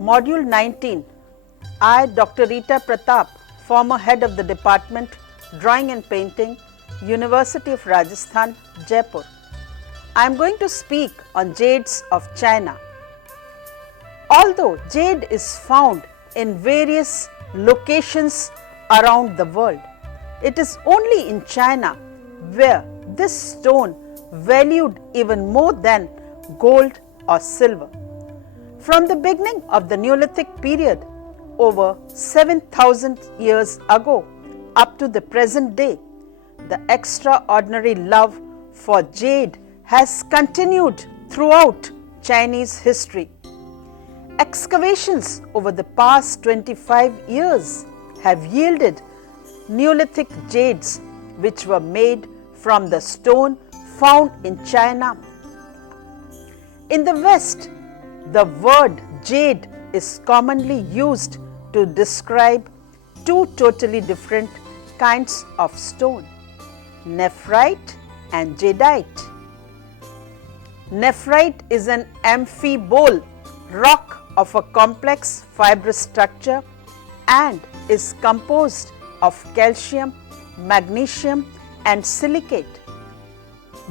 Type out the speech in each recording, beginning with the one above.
Module 19. I, Dr. Rita Pratap, former head of the Department, Drawing and Painting, University of Rajasthan, Jaipur. I am going to speak on jades of China. Although jade is found in various locations around the world, it is only in China where this stone valued even more than gold or silver. From the beginning of the Neolithic period, over 7,000 years ago, up to the present day, the extraordinary love for jade has continued throughout Chinese history. Excavations over the past 25 years have yielded Neolithic jades which were made from the stone found in China. In the West, the word jade is commonly used to describe two totally different kinds of stone, nephrite and jadeite. Nephrite is an amphibole rock of a complex fibrous structure and is composed of calcium, magnesium and silicate.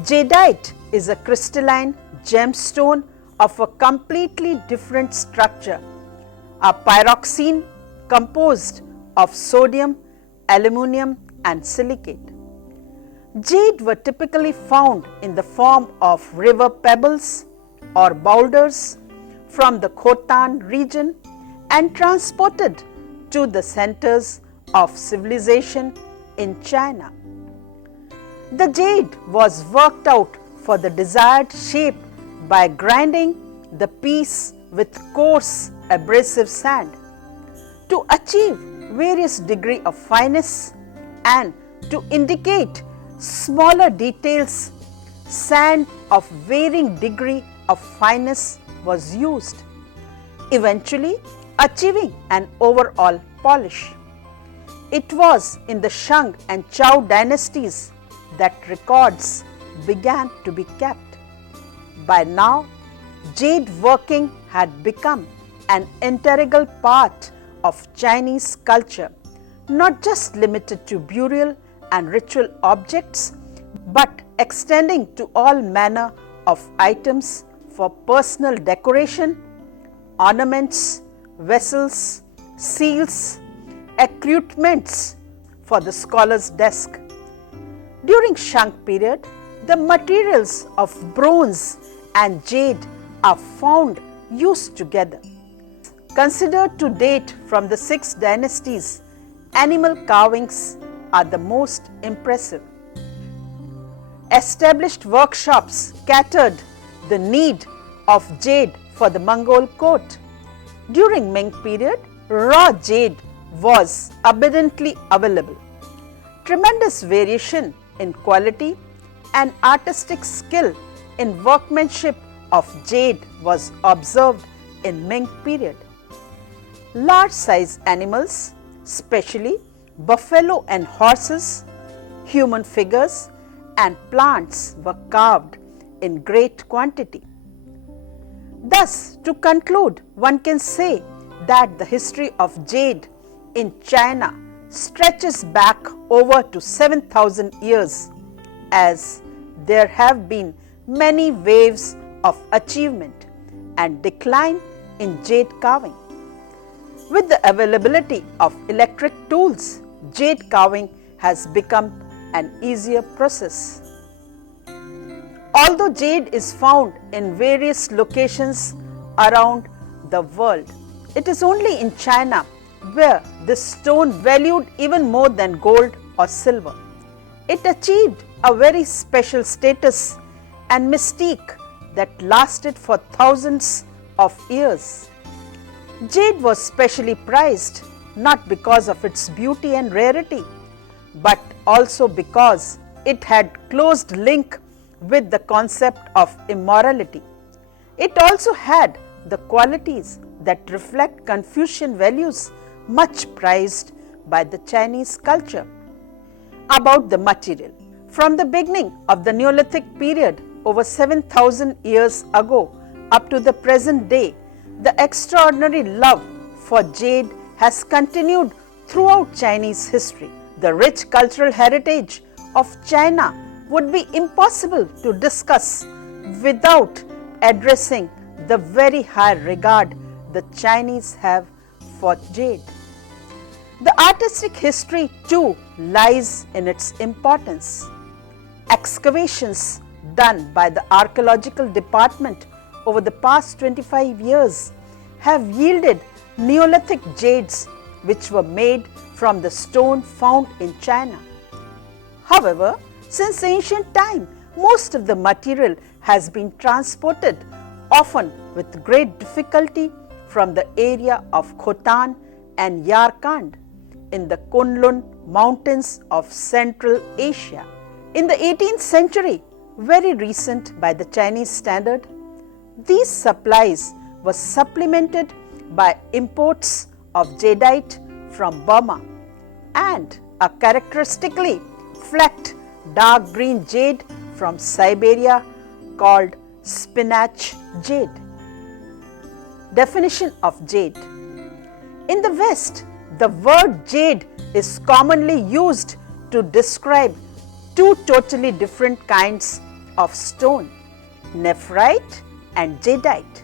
Jadeite is a crystalline gemstone of a completely different structure, a pyroxene composed of sodium, aluminum and silicate. Jade were typically found in the form of river pebbles or boulders from the Khotan region and transported to the centers of civilization in China. The jade was worked out for the desired shape by grinding the piece with coarse abrasive sand. To achieve various degree of fineness and to indicate smaller details, sand of varying degree of fineness was used, eventually achieving an overall polish. It was in the Shang and Zhou dynasties that records began to be kept. By now, jade working had become an integral part of Chinese culture, not just limited to burial and ritual objects, but extending to all manner of items for personal decoration, ornaments, vessels, seals, accoutrements for the scholar's desk. During Shang period, the materials of bronze and jade are found used together. Considered to date from the 6 dynasties, animal carvings are the most impressive. Established workshops catered the need of jade for the Mongol court. During Ming period, raw jade was abundantly available. Tremendous variation in quality and artistic skill in workmanship of jade was observed in Ming period. Large size animals, especially buffalo and horses, human figures and plants were carved in great quantity. Thus, to conclude, one can say that the history of jade in China stretches back over to 7,000 years, as there have been many waves of achievement and decline in jade carving. With the availability of electric tools, jade carving has become an easier process. Although jade is found in various locations around the world, it is only in China where this stone valued even more than gold or silver. It achieved a very special status and mystique that lasted for thousands of years. Jade was specially prized not because of its beauty and rarity, but also because it had close link with the concept of immorality. It also had the qualities that reflect Confucian values much prized by the Chinese culture. About the material. From the beginning of the Neolithic period over 7,000 years ago up to the present day, The extraordinary love for jade has continued throughout Chinese history. The rich cultural heritage of China would be impossible to discuss without addressing the very high regard the Chinese have for jade. The artistic history too lies in its importance. Excavations done by the archaeological department over the past 25 years have yielded Neolithic jades which were made from the stone found in China. However, since ancient time, most of the material has been transported, often with great difficulty, from the area of Khotan and Yarkand in the Kunlun mountains of Central Asia. In the 18th century, very recent by the Chinese standard, these supplies were supplemented by imports of jadeite from Burma and a characteristically flecked dark green jade from Siberia called spinach jade. Definition of jade. In the West, the word jade is commonly used to describe two totally different kinds of stone, nephrite and jadeite.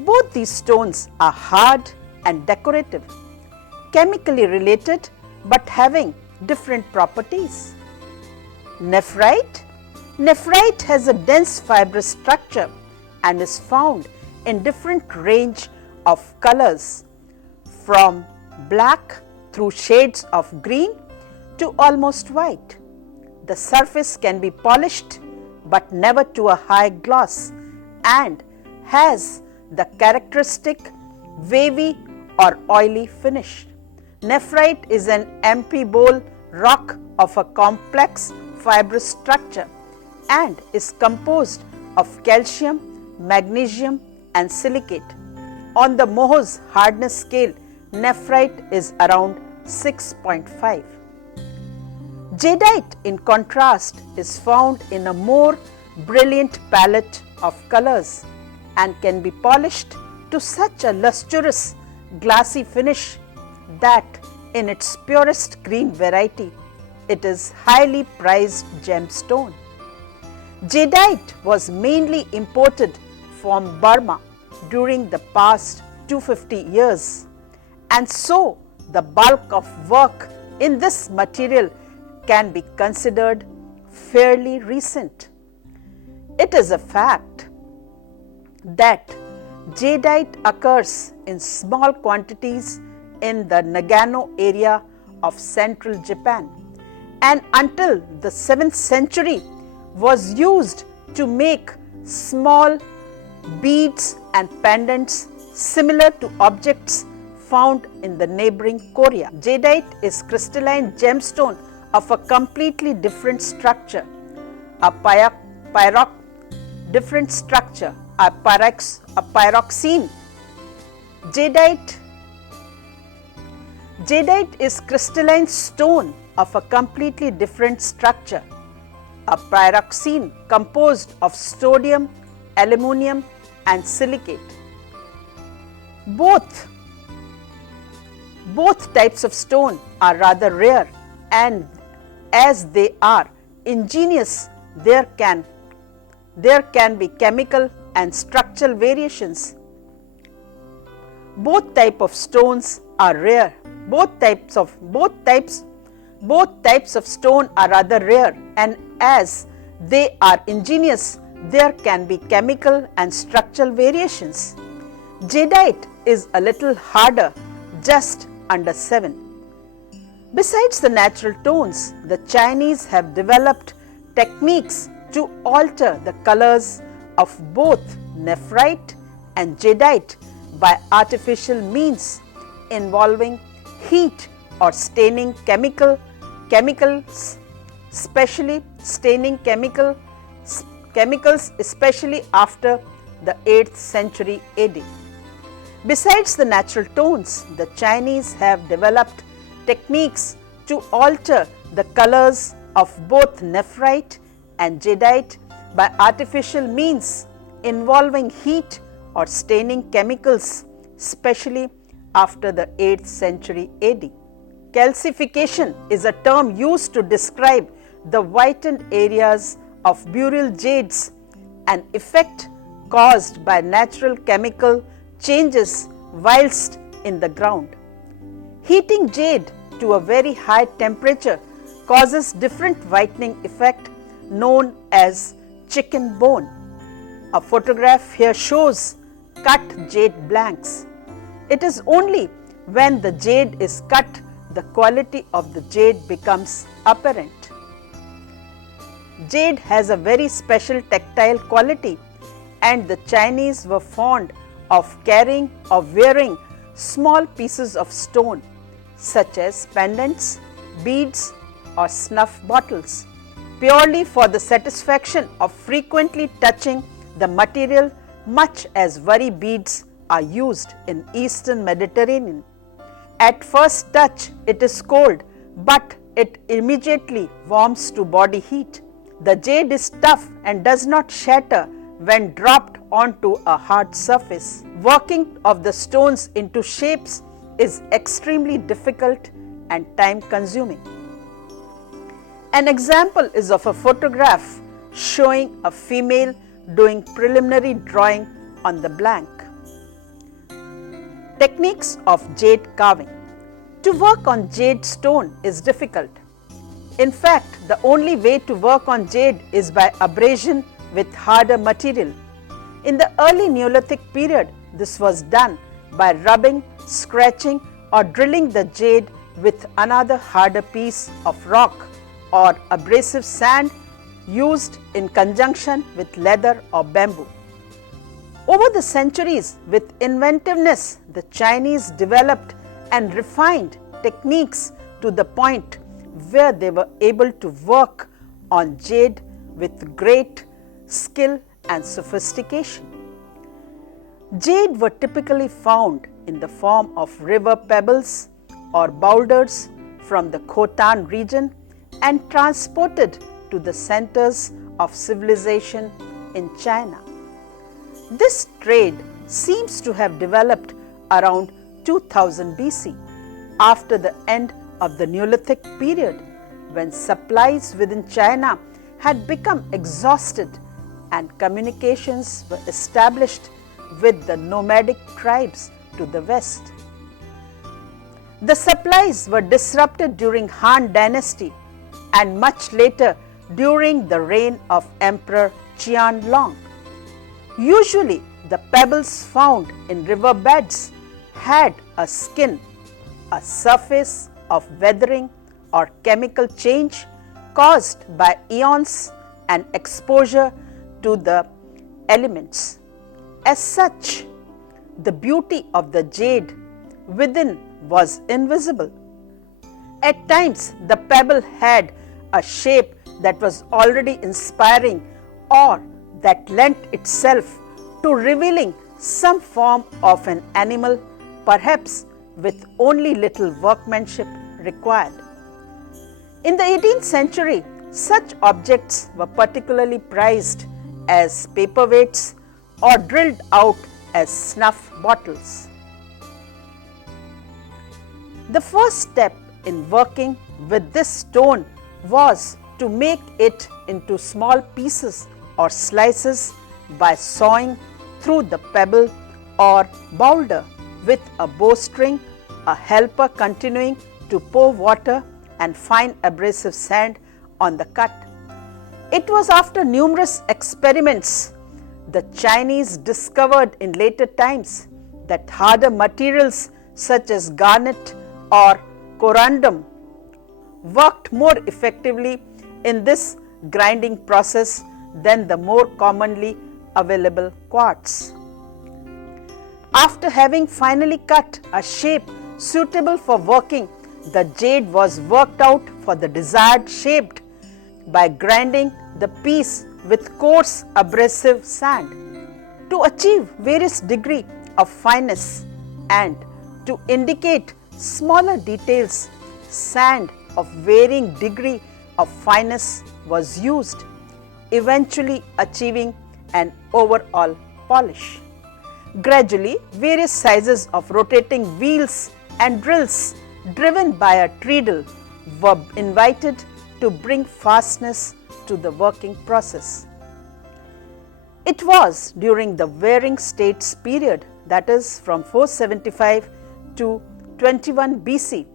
Both these stones are hard and decorative, chemically related but having different properties. Nephrite. Nephrite has a dense fibrous structure and is found in different range of colors from black through shades of green to almost white. The surface can be polished but never to a high gloss and has the characteristic wavy or oily finish. Nephrite is an amphibole rock of a complex fibrous structure and is composed of calcium, magnesium and silicate. On the Mohs hardness scale, nephrite is around 6.5. Jadeite, in contrast, is found in a more brilliant palette of colors and can be polished to such a lustrous, glassy finish that in its purest green variety, it is highly prized gemstone. Jadeite was mainly imported from Burma during the past 250 years, and so the bulk of work in this material can be considered fairly recent. It is a fact that jadeite occurs in small quantities in the Nagano area of central Japan, and until the 7th century was used to make small beads and pendants similar to objects found in the neighboring Korea. Jadeite is crystalline gemstone of a completely different structure, a pyroxene. Jadeite is crystalline stone of a completely different structure, a pyroxene composed of sodium, aluminum and silicate. Both types of stone are rather rare, and as they are ingenious, there can be chemical and structural variations. Both types of stones are rare. Both types of stone are rather rare, and as they are ingenious, there can be chemical and structural variations. Jadeite is a little harder, just under 7. Besides the natural tones, the Chinese have developed techniques to alter the colors of both nephrite and jadeite by artificial means involving heat or staining chemicals, especially after the 8th century AD. Besides the natural tones, the Chinese have developed techniques to alter the colors of both nephrite and jadeite by artificial means involving heat or staining chemicals, especially after the 8th century AD. Calcification is a term used to describe the whitened areas of burial jades, an effect caused by natural chemical changes whilst in the ground. Heating jade to a very high temperature causes different whitening effect known as chicken bone. A photograph here shows cut jade blanks. It is only when the jade is cut the quality of the jade becomes apparent. Jade has a very special tactile quality, and the Chinese were fond of carrying or wearing small pieces of stone such as pendants, beads or snuff bottles, purely for the satisfaction of frequently touching the material, much as worry beads are used in Eastern Mediterranean. At first touch it is cold, but it immediately warms to body heat. The jade is tough and does not shatter when dropped onto a hard surface. Working of the stones into shapes is extremely difficult and time consuming. An example is of a photograph showing a female doing preliminary drawing on the blank. Techniques of jade carving. To work on jade stone is difficult. In fact, the only way to work on jade is by abrasion with harder material. In the early Neolithic period, this was done by rubbing, scratching or drilling the jade with another harder piece of rock or abrasive sand used in conjunction with leather or bamboo. Over the centuries, with inventiveness, the Chinese developed and refined techniques to the point where they were able to work on jade with great skill and sophistication. Jade were typically found in the form of river pebbles or boulders from the Khotan region and transported to the centers of civilization in China. This trade seems to have developed around 2000 BC, after the end of the Neolithic period, when supplies within China had become exhausted and communications were established with the nomadic tribes to the west. The supplies were disrupted during Han Dynasty and much later during the reign of Emperor Qianlong. Usually, the pebbles found in river beds had a skin, a surface of weathering or chemical change caused by eons and exposure to the elements. As such, the beauty of the jade within was invisible. At times, the pebble had a shape that was already inspiring or that lent itself to revealing some form of an animal, perhaps with only little workmanship required. In the 18th century, such objects were particularly prized as paperweights or drilled out as snuff bottles. The first step in working with this stone was to make it into small pieces or slices by sawing through the pebble or boulder with a bowstring, a helper continuing to pour water and fine abrasive sand on the cut. It was after numerous experiments the Chinese discovered in later times that harder materials such as garnet or corundum worked more effectively in this grinding process than the more commonly available quartz. After having finally cut a shape suitable for working, the jade was worked out for the desired shape by grinding the piece with coarse abrasive sand. To achieve various degree of fineness and to indicate smaller details, sand of varying degree of fineness was used, eventually achieving an overall polish. Gradually, various sizes of rotating wheels and drills driven by a treadle were invited to bring fastness to the working process. It was during the Warring States period, that is from 475 to 21 BC,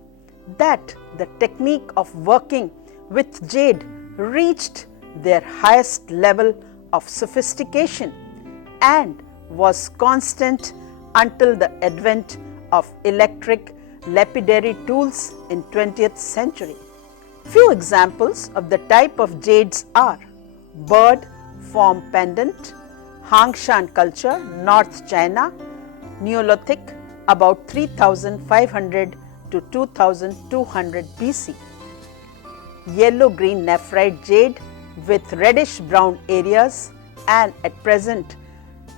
that the technique of working with jade reached their highest level of sophistication and was constant until the advent of electric lapidary tools in 20th century. Few examples of the type of jades are bird form pendant, Hangshan culture, North China, Neolithic about 3500 to 2200 BC. Yellow-green nephrite jade with reddish-brown areas and at present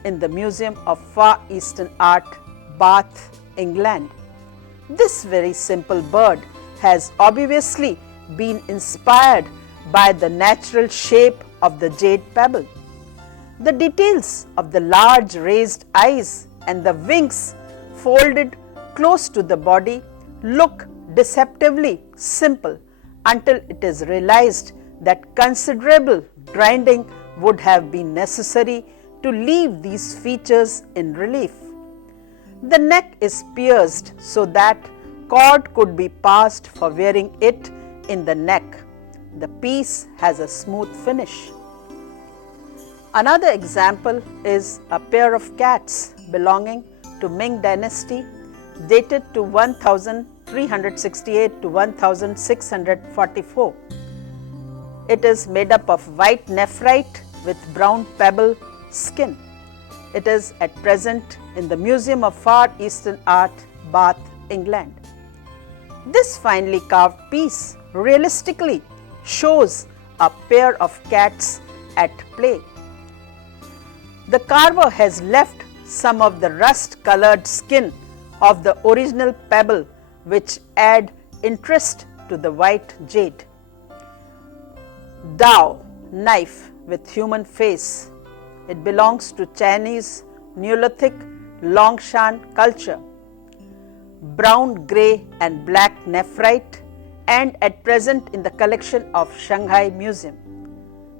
in the Museum of Far Eastern Art, Bath, England. This very simple bird has obviously been inspired by the natural shape of the jade pebble. The details of the large raised eyes and the wings folded close to the body look deceptively simple until it is realized that considerable grinding would have been necessary to leave these features in relief. The neck is pierced so that cord could be passed for wearing it in the neck. The piece has a smooth finish. Another example is a pair of cats belonging to Ming dynasty dated to 1368 to 1644. It is made up of white nephrite with brown pebble skin. It is at present in the Museum of Far Eastern Art, Bath, England. This finely carved piece realistically shows a pair of cats at play. The carver has left some of the rust-colored skin of the original pebble, which add interest to the white jade. Dao knife with human face. It belongs to Chinese Neolithic Longshan culture. Brown, grey and black nephrite and at present in the collection of Shanghai Museum.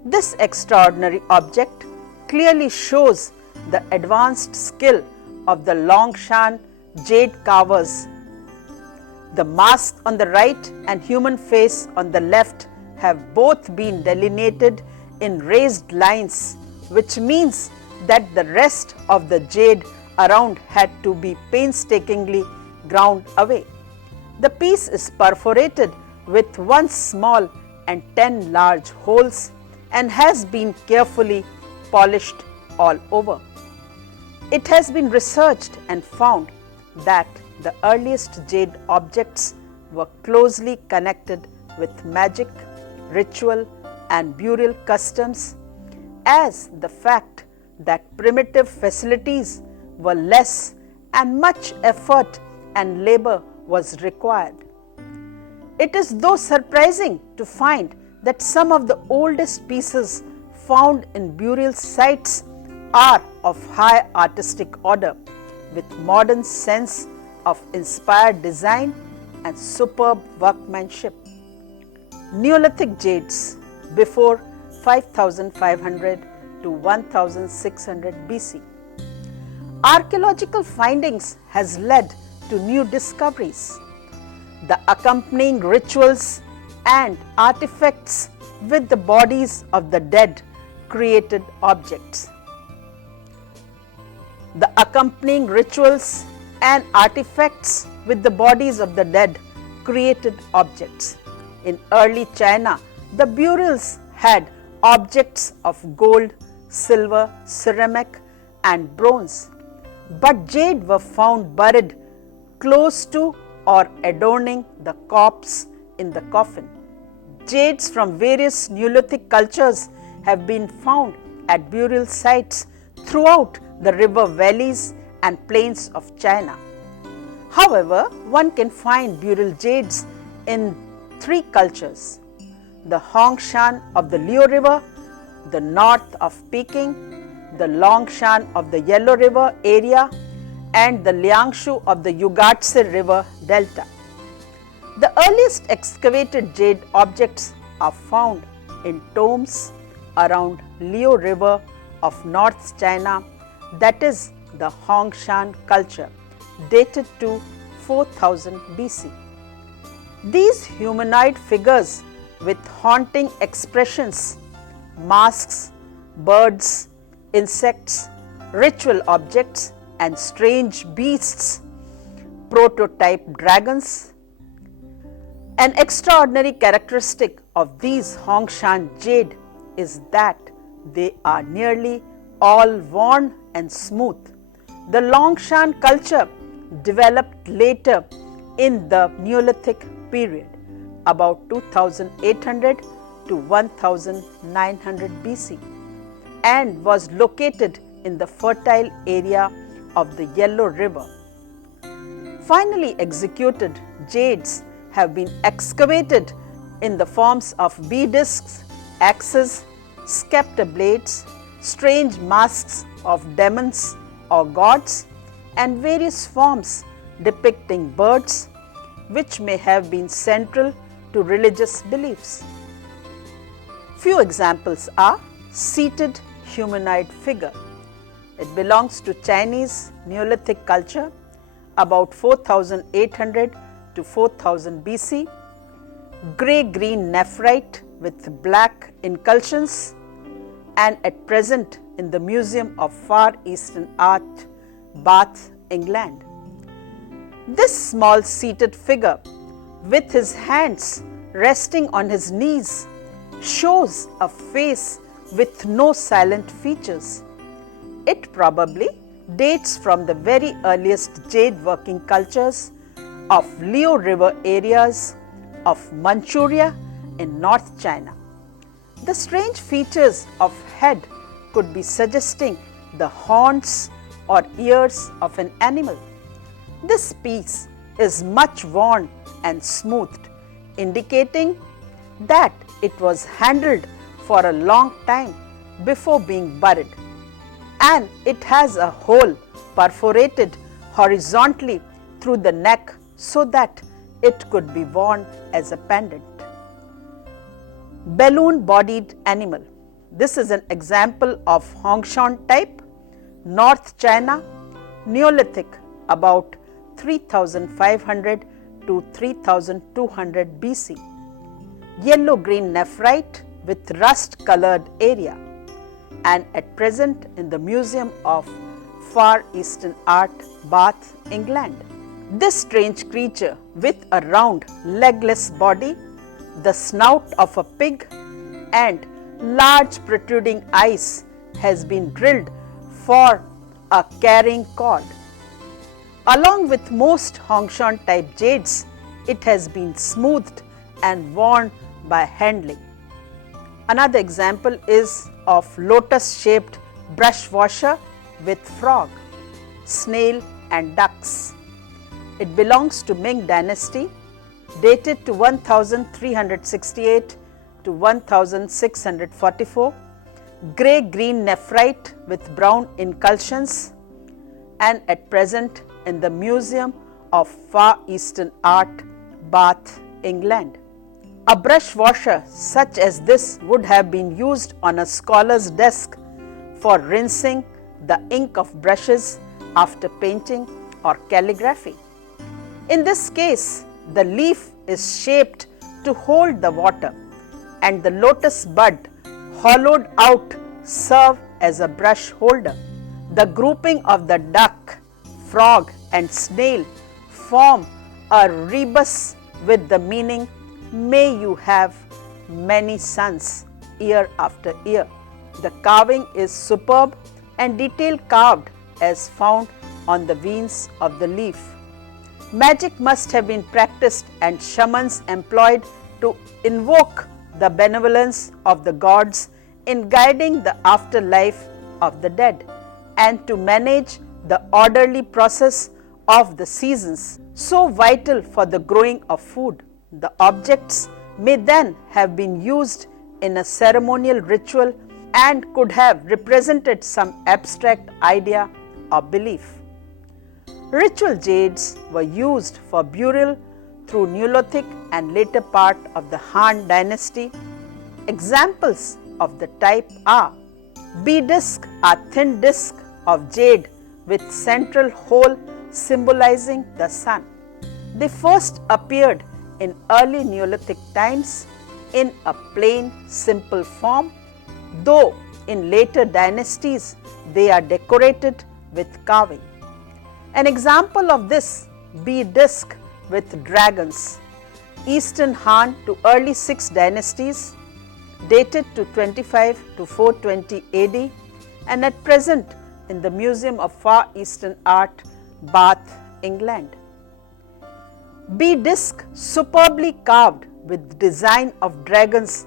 This extraordinary object clearly shows the advanced skill of the Longshan jade carvers. The mask on the right and human face on the left have both been delineated in raised lines, which means that the rest of the jade around had to be painstakingly ground away. The piece is perforated with 1 small and 10 large holes and has been carefully polished all over. It has been researched and found that the earliest jade objects were closely connected with magic, ritual and burial customs, as the fact that primitive facilities were less and much effort and labor was required. It is though surprising to find that some of the oldest pieces found in burial sites are of high artistic order, with modern sense of inspired design and superb workmanship. Neolithic jades before 5500 to 1600 BC. Archaeological findings has led to new discoveries. The accompanying rituals and artifacts with the bodies of the dead created objects. The accompanying rituals and artifacts with the bodies of the dead created objects. In early China, the burials had objects of gold, silver, ceramic and bronze, but jade were found buried close to or adorning the corpse in the coffin. Jades from various Neolithic cultures have been found at burial sites throughout the river valleys and plains of China. However, one can find burial jades in 3 cultures: the Hongshan of the Liu River, the north of Peking, the Longshan of the Yellow River area and the Liangshu of the Yugatse River delta. The earliest excavated jade objects are found in tombs around Liu River of North China, that is the Hongshan culture, dated to 4000 BC. These humanoid figures with haunting expressions, masks, birds, insects, ritual objects and strange beasts, prototype dragons. An extraordinary characteristic of these Hongshan jade is that they are nearly all worn and smooth. The Longshan culture developed later in the Neolithic period, about 2800 to 1900 BC, and was located in the fertile area of the Yellow River. Finally executed jades have been excavated in the forms of bead-discs, axes, scepter blades, strange masks of demons or gods, and various forms depicting birds, which may have been central to religious beliefs. Few examples are seated humanoid figure. It belongs to Chinese Neolithic culture, about 4800 to 4000 BC, grey-green nephrite with black incursions, and at present in the Museum of Far Eastern Art, Bath, England. This small seated figure, with his hands resting on his knees, shows a face with no silent features. It probably dates from the very earliest jade working cultures of Liu River areas of Manchuria in North China. The strange features of head could be suggesting the horns or ears of an animal. This piece is much worn and smoothed, indicating that it was handled for a long time before being buried, and it has a hole perforated horizontally through the neck so that it could be worn as a pendant. Balloon-bodied animal. This is an example of Hongshan type, North China, Neolithic, about 3500 to 3200 BC. Yellow-green nephrite with rust-colored area, and at present in the Museum of Far Eastern Art, Bath, England. This strange creature with a round legless body, the snout of a pig and large protruding eyes has been drilled for a carrying cord. Along with most Hongshan type jades, it has been smoothed and worn by handling. Another example is of lotus shaped brush washer with frog, snail and ducks. It belongs to Ming dynasty, dated to 1368 to 1644, grey-green nephrite with brown incursions, and at present in the Museum of Far Eastern Art, Bath, England. A brush washer such as this would have been used on a scholar's desk for rinsing the ink of brushes after painting or calligraphy. In this case, the leaf is shaped to hold the water, and the lotus bud hollowed out serve as a brush holder. The grouping of the duck, frog and snail form a rebus with the meaning, "May you have many sons year after year." The carving is superb and detail carved as found on the veins of the leaf. Magic must have been practiced and shamans employed to invoke the benevolence of the gods in guiding the afterlife of the dead and to manage the orderly process of the seasons, so vital for the growing of food. The objects may then have been used in a ceremonial ritual and could have represented some abstract idea or belief. Ritual jades were used for burial through Neolithic and later part of the Han dynasty. Examples of the type are bead disc are thin disc of jade with central hole symbolizing the sun. They first appeared in early Neolithic times in a plain, simple form, though in later dynasties they are decorated with carving. An example of this bead disc with dragons, Eastern Han to early 6 dynasties, dated to 25 to 420 AD and at present in the Museum of Far Eastern Art, Bath, England. Bead disc superbly carved with design of dragons.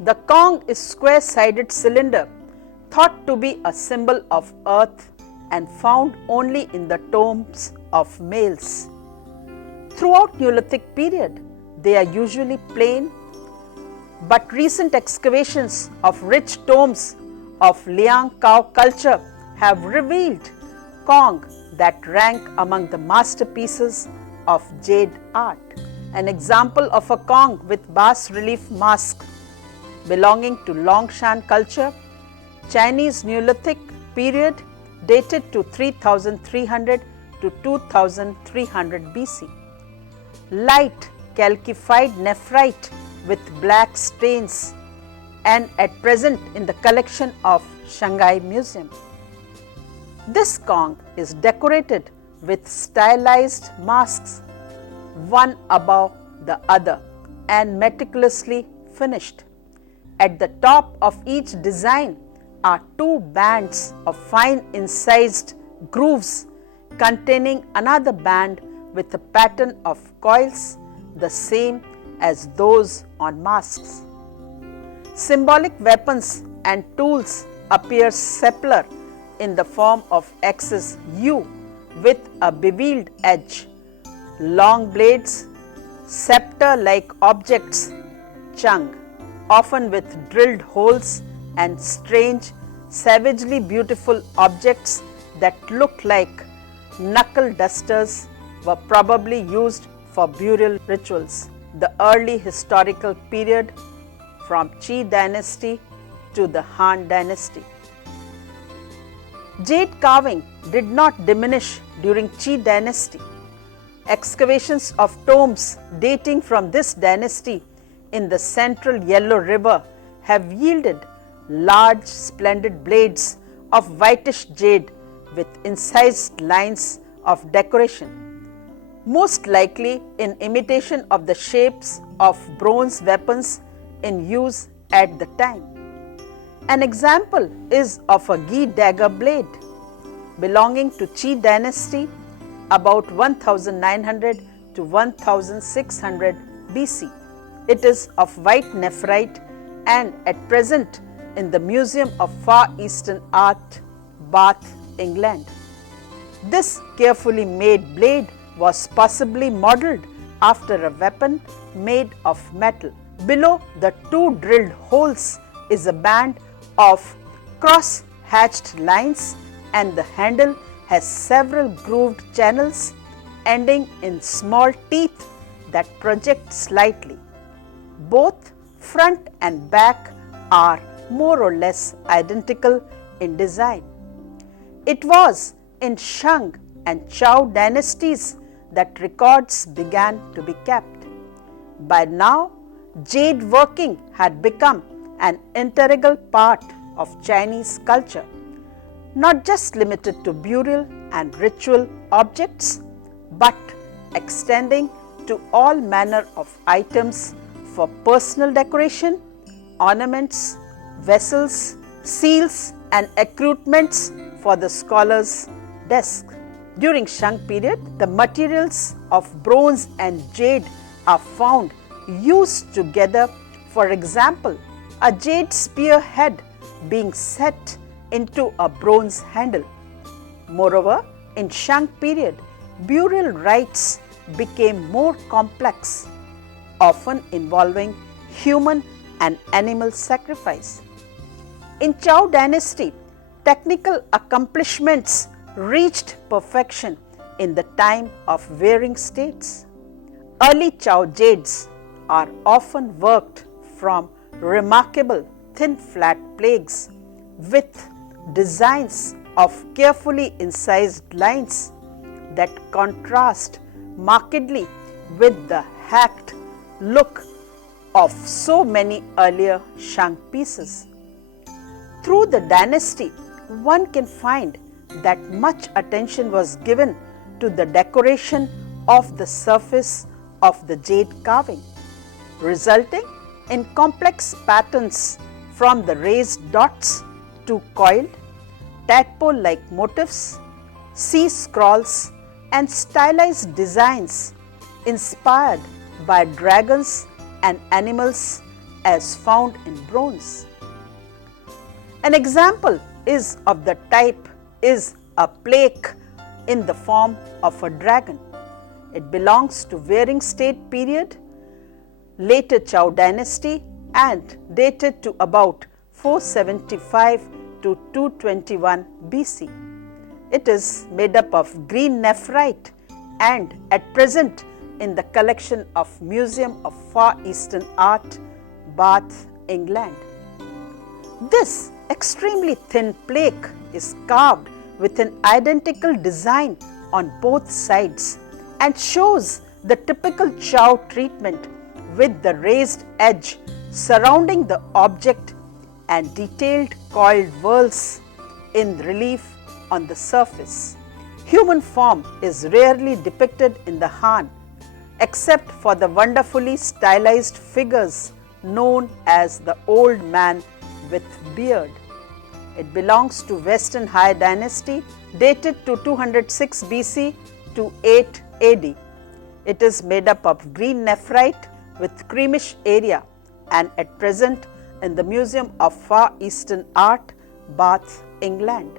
The Kong is square-sided cylinder thought to be a symbol of earth and found only in the tombs of males. Throughout Neolithic period, they are usually plain, but recent excavations of rich tombs of Liang Kao culture have revealed Kong that rank among the masterpieces of jade art. An example of a Kong with bas-relief mask belonging to Longshan culture, Chinese Neolithic period dated to 3300 to 2300 BC. Light calcified nephrite with black stains and at present in the collection of Shanghai Museum. This Kong is decorated with stylized masks, one above the other and meticulously finished. At the top of each design are 2 bands of fine incised grooves containing another band with a pattern of coils the same as those on masks. Symbolic weapons and tools appear seplar in the form of axis U with a beveled edge, long blades, scepter-like objects, chung, often with drilled holes, and strange, savagely beautiful objects that look like knuckle dusters were probably used for burial rituals. The early historical period from Qi dynasty to the Han dynasty. Jade carving did not diminish during Qi dynasty. Excavations of tombs dating from this dynasty in the central Yellow River have yielded large splendid blades of whitish jade with incised lines of decoration, most likely in imitation of the shapes of bronze weapons in use at the time. An example is of a ghee dagger blade belonging to Qi dynasty about 1900 to 1600 BC. It is of white nephrite and at present in the Museum of Far Eastern Art, Bath, England. This carefully made blade was possibly modelled after a weapon made of metal. Below the 2 drilled holes is a band of cross-hatched lines and the handle has several grooved channels ending in small teeth that project slightly. Both front and back are more or less identical in design. It was in Shang and Zhou dynasties that records began to be kept. By now, jade working had become an integral part of Chinese culture, not just limited to burial and ritual objects, but extending to all manner of items for personal decoration, ornaments, vessels, seals and accoutrements for the scholar's desk. During Shang period, the materials of bronze and jade are found used together. For example, a jade spear head being set into a bronze handle. Moreover, in Shang period, burial rites became more complex, often involving human and animal sacrifice. In Chow dynasty, technical accomplishments reached perfection in the time of Warring States. Early Chow jades are often worked from remarkable thin flat plaques with designs of carefully incised lines that contrast markedly with the hacked look of so many earlier shank pieces. Through the dynasty, one can find that much attention was given to the decoration of the surface of the jade carving, resulting in complex patterns from the raised dots to coiled, tadpole-like motifs, sea scrolls, and stylized designs inspired by dragons and animals as found in bronze. An example of the type is a plaque in the form of a dragon. It belongs to Warring State period, later Chow dynasty, and dated to about 475 to 221 BC. It is made up of green nephrite and at present in the collection of Museum of Far Eastern Art, Bath, England. This extremely thin plaque is carved with an identical design on both sides and shows the typical Chow treatment with the raised edge surrounding the object and detailed coiled whorls in relief on the surface. Human form is rarely depicted in the Han, except for the wonderfully stylized figures known as the Old Man with Beard. It belongs to Western High Dynasty, dated to 206 BC to 8 AD. It is made up of green nephrite with creamish area and at present in the Museum of Far Eastern Art, Bath, England.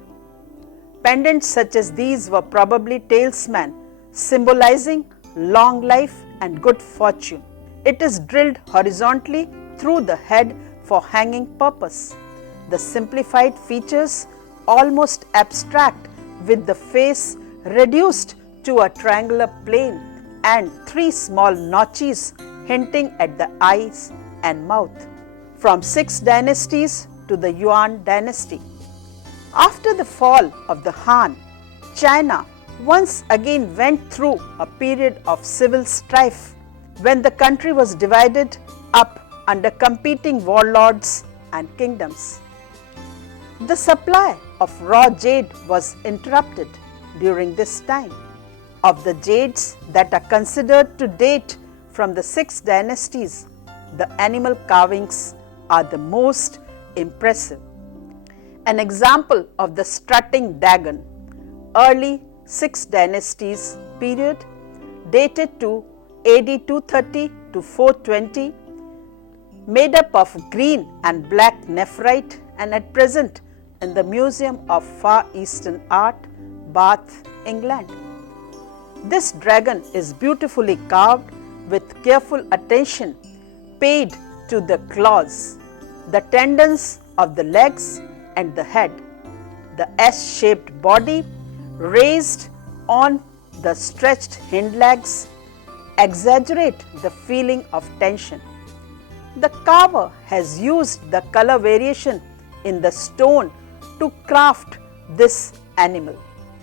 Pendants such as these were probably talisman, symbolizing long life and good fortune. It is drilled horizontally through the head for hanging purpose. The simplified features almost abstract with the face reduced to a triangular plane and 3 small notches hinting at the eyes and mouth. From 6 dynasties to the Yuan dynasty. After the fall of the Han, China once again went through a period of civil strife when the country was divided up under competing warlords and kingdoms. The supply of raw jade was interrupted during this time. Of the jades that are considered to date from the 6 dynasties, the animal carvings are the most impressive. An example of the strutting dagon, early 6 dynasties period, dated to AD 230 to 420, made up of green and black nephrite and at present in the Museum of Far Eastern Art, Bath, England. This dragon is beautifully carved with careful attention paid to the claws, the tendons of the legs and the head. The S-shaped body raised on the stretched hind legs exaggerate the feeling of tension. The carver has used the color variation in the stone to craft this animal.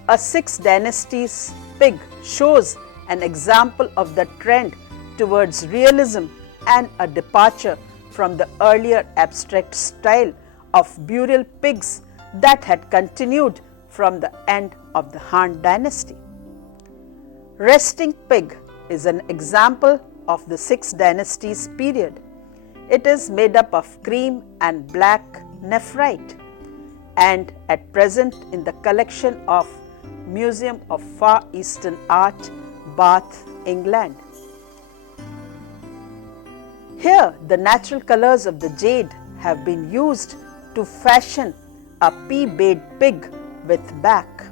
A 6 dynasties pig shows an example of the trend towards realism and a departure from the earlier abstract style of burial pigs that had continued from the end of the Han dynasty. Resting pig is an example of the 6 dynasties period. It is made up of cream and black nephrite and at present in the collection of Museum of Far Eastern Art, Bath, England. Here the natural colors of the jade have been used to fashion a pea-bayed pig with back.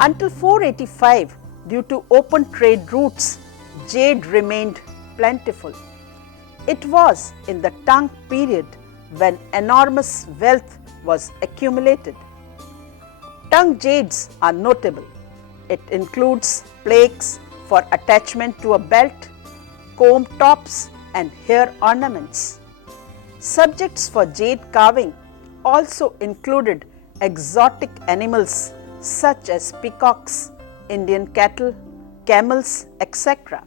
Until 485, due to open trade routes, jade remained plentiful. It was in the Tang period when enormous wealth was accumulated. Tongue jades are notable. It includes plaques for attachment to a belt, comb tops and hair ornaments. Subjects for jade carving also included exotic animals such as peacocks, Indian cattle, camels, etc.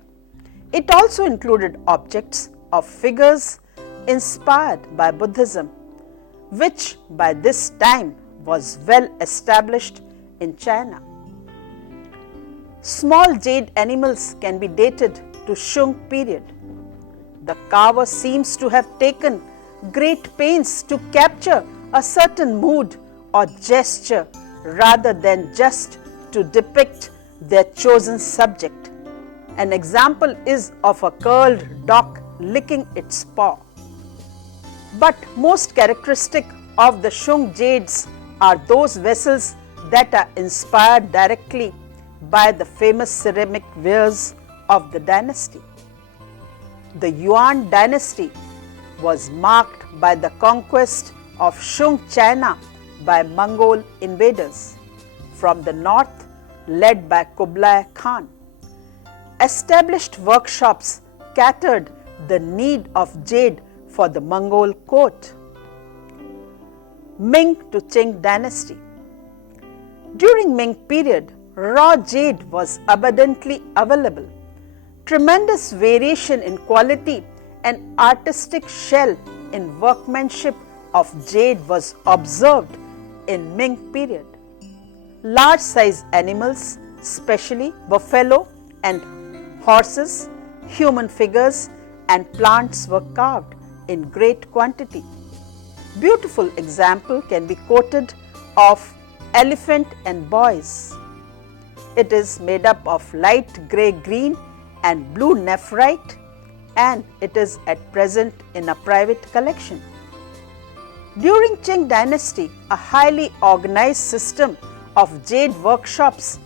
It also included objects of figures inspired by Buddhism, which by this time was well established in China. Small jade animals can be dated to Shung period. The carver seems to have taken great pains to capture a certain mood or gesture rather than just to depict their chosen subject. An example is of a curled dog licking its paw. But most characteristic of the Shung jades are those vessels that are inspired directly by the famous ceramic wares of the dynasty. The Yuan dynasty was marked by the conquest of Shung China by Mongol invaders from the north led by Kublai Khan. Established workshops catered the need of jade for the Mongol court. Ming to Qing dynasty. During Ming period, raw jade was abundantly available. Tremendous variation in quality and artistic shell in workmanship of jade was observed in Ming period. Large size animals, especially buffalo and horses, human figures and plants were carved in great quantity. Beautiful example can be quoted of elephant and boys. It is made up of light grey green and blue nephrite, and it is at present in a private collection. During Qing dynasty, a highly organized system of jade workshops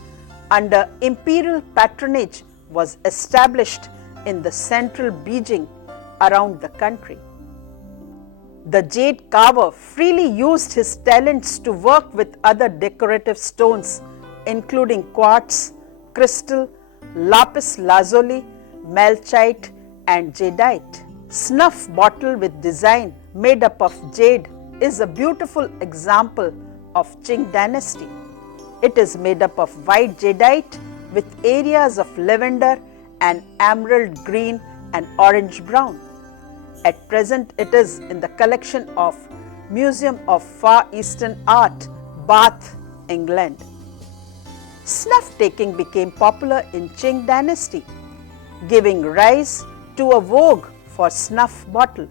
under imperial patronage was established in the central Beijing around the country. The jade carver freely used his talents to work with other decorative stones including quartz, crystal, lapis lazuli, malachite and jadeite. Snuff bottle with design made up of jade is a beautiful example of Qing dynasty. It is made up of white jadeite with areas of lavender and emerald green and orange brown. At present, it is in the collection of Museum of Far Eastern Art, Bath, England. Snuff taking became popular in Qing dynasty, giving rise to a vogue for snuff bottle.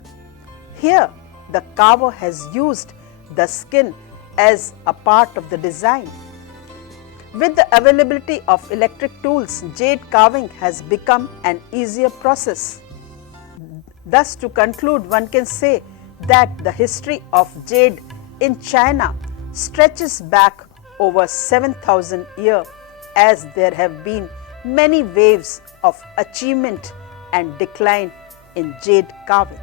Here, the carver has used the skin as a part of the design. With the availability of electric tools, jade carving has become an easier process. Thus, to conclude, one can say that the history of jade in China stretches back over 7,000 years, as there have been many waves of achievement and decline in jade carving.